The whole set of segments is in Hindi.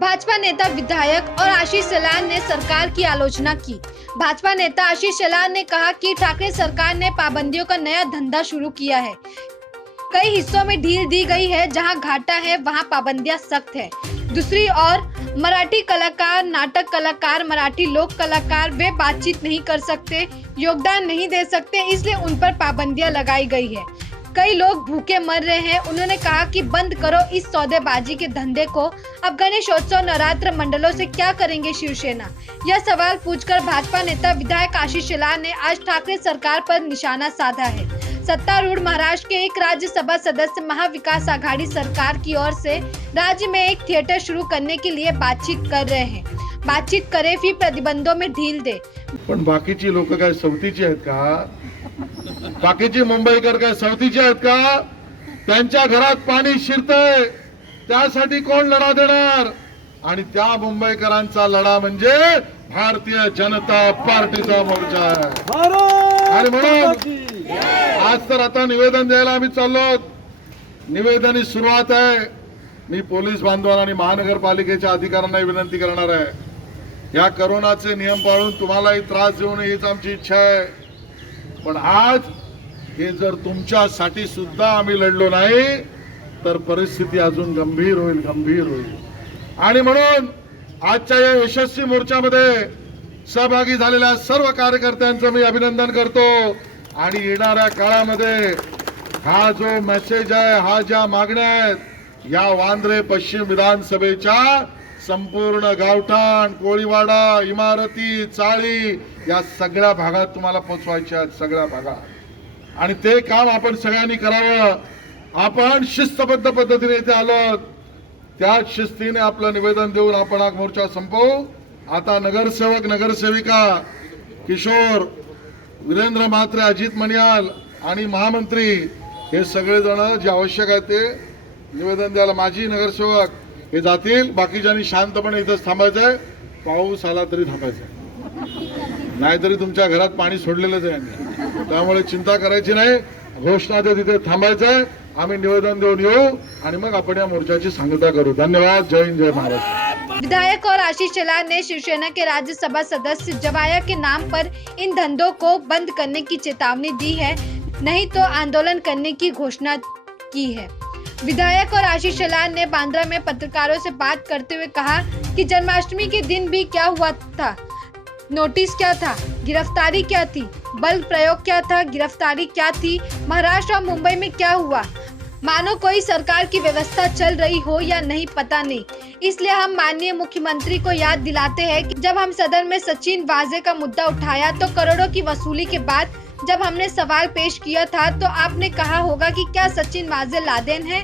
भाजपा नेता विधायक और आशीष शेलार ने सरकार की आलोचना की। भाजपा नेता आशीष शेलार ने कहा कि ठाकरे सरकार ने पाबंदियों का नया धंधा शुरू किया है। कई हिस्सों में ढील दी गई है, जहां घाटा है वहां पाबंदियां सख्त है। दूसरी ओर मराठी कलाकार, नाटक कलाकार, मराठी लोक कलाकार वे बातचीत नहीं कर सकते, योगदान नहीं दे सकते, इसलिए उन पर पाबंदियां लगाई गई है। कई लोग भूखे मर रहे हैं। उन्होंने कहा कि बंद करो इस सौदेबाजी के धंधे को। अब गणेशोत्सव नवरात्र मंडलों से क्या करेंगे शिवसेना? यह सवाल पूछकर भाजपा नेता विधायक आशीष शेलार ने आज ठाकरे सरकार पर निशाना साधा है। सत्तारूढ़ महाराष्ट्र के एक राज्यसभा सदस्य महाविकास आघाड़ी सरकार की ओर से राज्य में एक थिएटर शुरू करने के लिए बातचीत कर रहे हैं। बातचीत करे फिर प्रतिबंधों में ढील दे। पण बाकीची लोक काय सवतीची आहेत का? बाकीचे मुंबईकर काय सवतीचे आहेत का? त्यांच्या घरात पाणी शिरतंय, त्यासाठी कोण लढा देणार? आणि त्या मुंबईकरांचा लढा म्हणजे भारतीय जनता पार्टीचा मोर्चा आहे। आणि म्हणून आज तर आता निवेदन द्यायला आम्ही चाललो। निवेदनाची सुरुवात आहे। मी पोलीस बांधवांना आणि महानगरपालिकेच्या अधिकाऱ्यांना विनंती करणार आहे, या कोरोनाचे नियम पाळून तुम्हालाही त्रास देऊ नये हीच आमची इच्छा आहे। पण आज हे जर तुमच्यासाठी सुद्धा आम्ही लढलो नाही तर परिस्थिती अजून गंभीर होईल। आणि म्हणून आजच्या या यशस्वी मोर्चामध्ये सहभागी झालेल्या सर्व कार्यकर्त्यांचं मी अभिनंदन करतो। आणि येणाऱ्या काळामध्ये हा जो मेसेज आहे, हा ज्या मागण्या आहेत, या वांद्रे पश्चिम विधानसभेच्या संपूर्ण गावठाण, कोळीवाडा, इमारती, चाळी या सगळ्या भागात तुम्हाला पोहोचवायच्या आहेत, सगळ्या भागात। आणि ते काम आपण सगळ्यांनी करावं। आपण शिस्तबद्ध पद्धतीने इथे आलो, त्याच शिस्तीने आपलं निवेदन देऊन आपण हा मोर्चा संपवू। आता नगरसेवक, नगरसेविका, किशोर, वीरेंद्र म्हात्रे, अजित मनियाल आणि महामंत्री हे सगळेजण जे आवश्यक आहे ते निवेदन द्यायला, माजी नगरसेवक हे जातील। बाकीच्यांनी शांतपणे इथंच थांबायचं आहे। पाऊस आला तरी थांबायचं आहे, नाहीतरी तुमच्या घरात पाणी सोडलेलंच आहे। त्यामुळे चिंता करायची नाही, घोषणा ते तिथे थांबायचं आहे। आम्ही निवेदन देऊन येऊ आणि मग आपण या मोर्चाची सांगता करू। धन्यवाद। जय हिंद, जय महाराष्ट्र। विधायक और आशीष शेलार ने शिवसेना के राज्यसभा सदस्य जवाया के नाम पर इन धंधों को बंद करने की चेतावनी दी है, नहीं तो आंदोलन करने की घोषणा की है। विधायक और आशीष शेलार ने बांद्रा में पत्रकारों से बात करते हुए कहा कि जन्माष्टमी के दिन भी क्या हुआ था, नोटिस क्या था, गिरफ्तारी क्या थी, बल प्रयोग क्या था, गिरफ्तारी क्या थी, महाराष्ट्र और मुंबई में क्या हुआ, मानो कोई सरकार की व्यवस्था चल रही हो या नहीं पता नहीं। इसलिए हम माननीय मुख्यमंत्री को याद दिलाते हैं कि जब हम सदन में सचिन वाजे का मुद्दा उठाया तो करोड़ों की वसूली के बाद जब हमने सवाल पेश किया था तो आपने कहा होगा कि क्या सचिन वाजे लादेन है?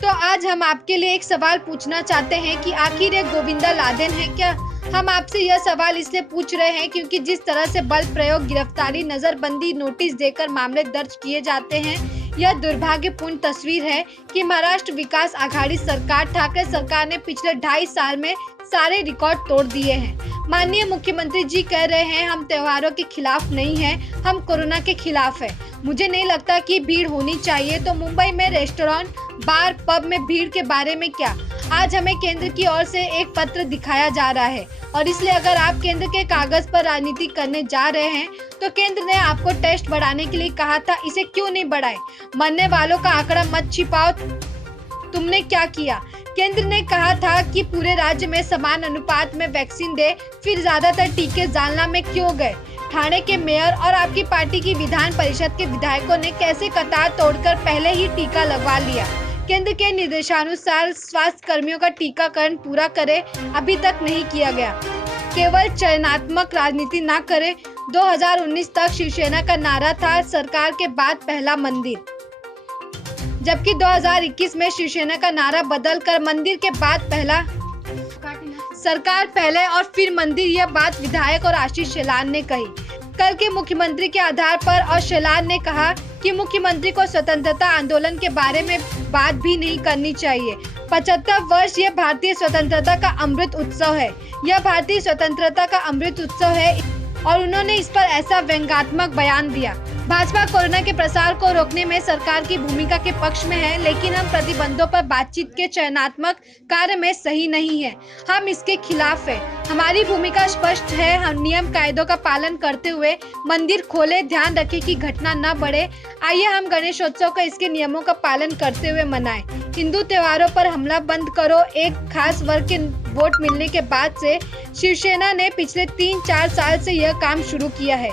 तो आज हम आपके लिए एक सवाल पूछना चाहते हैं कि आखिर ये गोविंदा लादेन है क्या? हम आपसे यह सवाल इसलिए पूछ रहे हैं क्योंकि जिस तरह से बल प्रयोग, गिरफ्तारी, नजरबंदी, नोटिस देकर मामले दर्ज किए जाते हैं, यह दुर्भाग्यपूर्ण तस्वीर है कि महाराष्ट्र विकास आघाड़ी सरकार, ठाकरे सरकार ने पिछले 2.5 साल में सारे रिकॉर्ड तोड़ दिए हैं। माननीय मुख्यमंत्री जी कह रहे हैं हम त्योहारों के खिलाफ नहीं हैं, हम कोरोना के खिलाफ है। मुझे नहीं लगता कि भीड़ होनी चाहिए, तो मुंबई में रेस्टोरेंट, बार, पब में भीड़ के बारे में क्या? आज हमें केंद्र की ओर से एक पत्र दिखाया जा रहा है और इसलिए अगर आप केंद्र के कागज पर राजनीति करने जा रहे हैं तो केंद्र ने आपको टेस्ट बढ़ाने के लिए कहा था, इसे क्यों नहीं बढ़ाए? मरने वालों का आंकड़ा मत छिपाओ, तुमने क्या किया? केंद्र ने कहा था कि पूरे राज्य में समान अनुपात में वैक्सीन दे, फिर ज्यादातर टीके जालना में क्यों गए? ठाणे के मेयर और आपकी पार्टी की विधान परिषद के विधायकों ने कैसे कतार तोड़कर पहले ही टीका लगवा लिया? केंद्र के निर्देशानुसार स्वास्थ्य कर्मियों का टीकाकरण पूरा करे, अभी तक नहीं किया गया। केवल चयनात्मक राजनीति न करे। 2019 तक शिवसेना का नारा था सरकार के बाद पहला मंदिर, जबकि 2021 में शिवसेना का नारा बदलकर मंदिर के बाद पहला, सरकार पहले और फिर मंदिर। यह बात विधायक और आशीष शेलार ने कही कल के मुख्यमंत्री के आधार पर। और शेलार ने कहा कि मुख्यमंत्री को स्वतंत्रता आंदोलन के बारे में बात भी नहीं करनी चाहिए। 75 वर्ष यह भारतीय स्वतंत्रता का अमृत उत्सव है। यह भारतीय स्वतंत्रता का अमृत उत्सव है। और उन्होंने इस पर ऐसा व्यंग्यात्मक बयान दिया। भाजपा कोरोना के प्रसार को रोकने में सरकार की भूमिका के पक्ष में है, लेकिन हम प्रतिबंधों पर बातचीत के चयनात्मक कार्य में सही नहीं है। हम इसके खिलाफ है। हमारी भूमिका स्पष्ट है। हम नियम कायदों का पालन करते हुए मंदिर खोले, ध्यान रखें कि घटना न बढ़े। आइए हम गणेशोत्सव का इसके नियमों का पालन करते हुए मनाएं। हिंदू त्योहारों पर हमला बंद करो। एक खास वर्ग के वोट मिलने के बाद से शिवसेना ने पिछले 3-4 साल से यह काम शुरू किया है।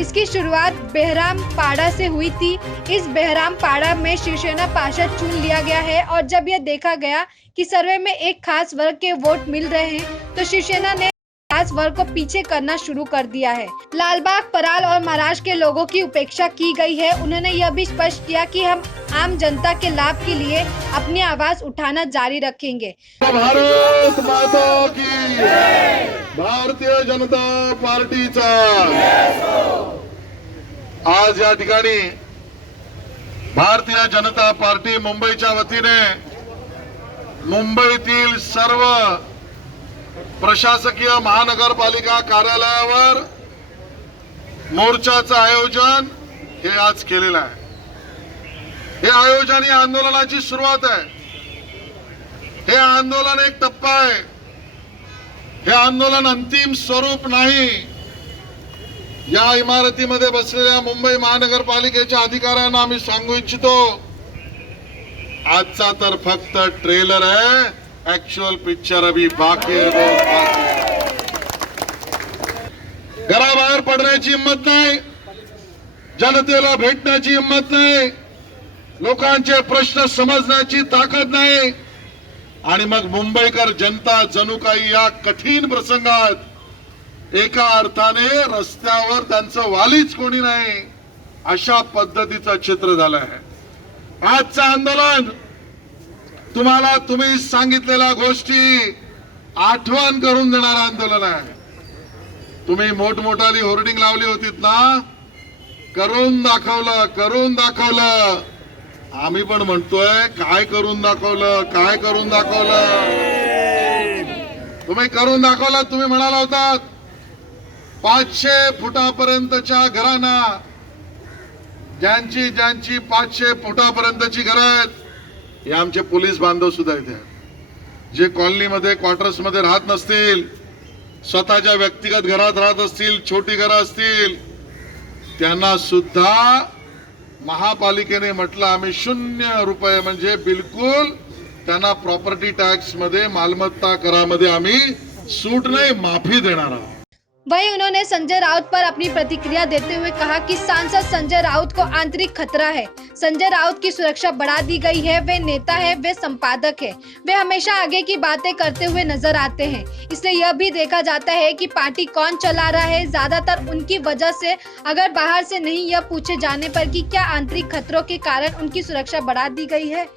इसकी शुरुआत बेहरामपाड़ा से हुई थी। इस बेहरामपाड़ा में शिवसेना पार्षद चुन लिया गया है और जब यह देखा गया कि सर्वे में एक खास वर्ग के वोट मिल रहे हैं तो शिवसेना ने खास वर्ग को पीछे करना शुरू कर दिया है। लालबाग, पराल और महाराष्ट्र के लोगों की उपेक्षा की गई है। उन्होंने यह भी स्पष्ट किया कि हम आम जनता के लाभ के लिए अपनी आवाज उठाना जारी रखेंगे। भारत माता की, भारतीय जनता पार्टीचा आज या ठिकाणी भारतीय जनता पार्टी मुंबईच्या वतीने मुंबईतील सर्व प्रशासकीय महानगरपालिका कार्यालयावर मोर्चाचं आयोजन हे आज केलेलं आहे। हे आयोजन या आंदोलनाची सुरुवात आहे। हे आंदोलन एक टप्पा आहे। हे आंदोलन अंतिम स्वरूप नाही। या इमारतीमध्ये बसलेल्या मुंबई महानगरपालिकेच्या अधिकाऱ्यांना आम्ही सांगू इच्छितो, आजचा तर फक्त ट्रेलर आहे, ऍक्च्युअल पिक्चर अभी बाकी है। घराबाहेर पडण्याची हिंमत नाही, जनतेला भेटण्याची हिंमत नाही, लोकांचे प्रश्न समजण्याची ताकद नाही आणि मग मुंबईकर जनता जणू काही या कठीण प्रसंगात एका अर्थाने रस्त्यावर त्यांचं वालीच कोणी नाही अशा पद्धतीचं चित्र झालं आहे। आजचं आंदोलन तुम्हाला तुम्ही सांगितलेल्या गोष्टी आठवण करून देणारं आंदोलन आहे। तुम्ही मोठमोठाली होर्डिंग लावली होतीत ना, करून दाखवलं, करून दाखवलं। आम्ही पण म्हणतोय काय करून दाखवलं, काय करून दाखवलं। तुम्ही करून दाखवलं। तुम्ही म्हणाला होतात 500 फुटापर्यंतच्या घरांना, ज्यांची 500 फुटापर्यंतची घरं आहेत, हे आमचे पोलीस बांधव सुद्धा इथे आहेत। जे कॉलनीमध्ये क्वार्टर्स मध्ये राहत नसतील, स्वतःच्या व्यक्तिगत घरात राहत असतील, छोटी घरं असतील, त्यांना सुद्धा महापालिकेने म्हटलं आम्ही 0 रुपये म्हणजे बिलकुल त्यांना प्रॉपर्टी टॅक्स मध्ये, मालमत्ता करामध्ये आम्ही सूट नाही, माफी देणार आहोत। वहीं उन्होंने संजय राउत पर अपनी प्रतिक्रिया देते हुए कहा कि सांसद संजय राउत को आंतरिक खतरा है। संजय राउत की सुरक्षा बढ़ा दी गई है। वे नेता है, वे संपादक है, वे हमेशा आगे की बातें करते हुए नजर आते हैं। इसलिए यह भी देखा जाता है कि पार्टी कौन चला रहा है, ज्यादातर उनकी वजह से। अगर बाहर से नहीं यह पूछे जाने पर कि क्या आंतरिक खतरों के कारण उनकी सुरक्षा बढ़ा दी गई है।